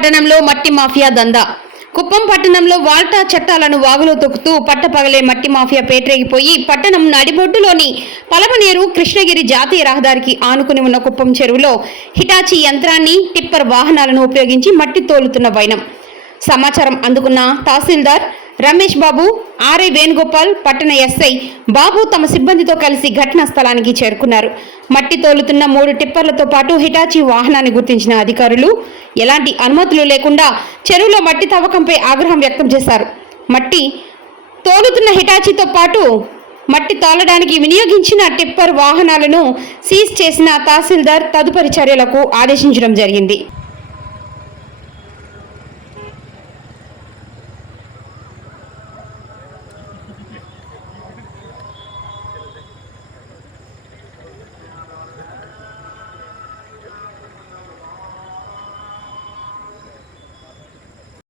పట్టణంలో మట్టి మాఫియా దందా. కుప్పం పట్టణంలో వాల్టా చట్టాలను వాగులో తొక్కుతూ పట్టపగలే మట్టి మాఫియా పేటరేగిపోయి పట్టణం నడిబొడ్డులోని పలమనేరు కృష్ణగిరి జాతీయ రహదారికి ఆనుకుని ఉన్న కుప్పం చెరువులో హిటాచీ యంత్రాన్ని, టిప్పర్ వాహనాలను ఉపయోగించి మట్టి తోలుతున్న వైనం. సమాచారం అందుకున్న తహసీల్దార్ రమేష్ బాబు, ఆర్ఐ వేణుగోపాల్, పట్టణ ఎస్ఐ బాబు తమ సిబ్బందితో కలిసి ఘటనా స్థలానికి చేరుకున్నారు. మట్టి తోలుతున్న 3 టిప్పర్లతో పాటు హిటాచీ వాహనాన్ని గుర్తించిన అధికారులు ఎలాంటి అనుమతులు లేకుండా చెరువులో మట్టి తవ్వకంపై ఆగ్రహం వ్యక్తం చేశారు. మట్టి తోలుతున్న హిటాచీతో పాటు మట్టి తోలడానికి వినియోగించిన టిప్పర్ వాహనాలను సీజ్ చేసిన తహసీల్దార్ తదుపరి చర్యలకు ఆదేశించడం జరిగింది.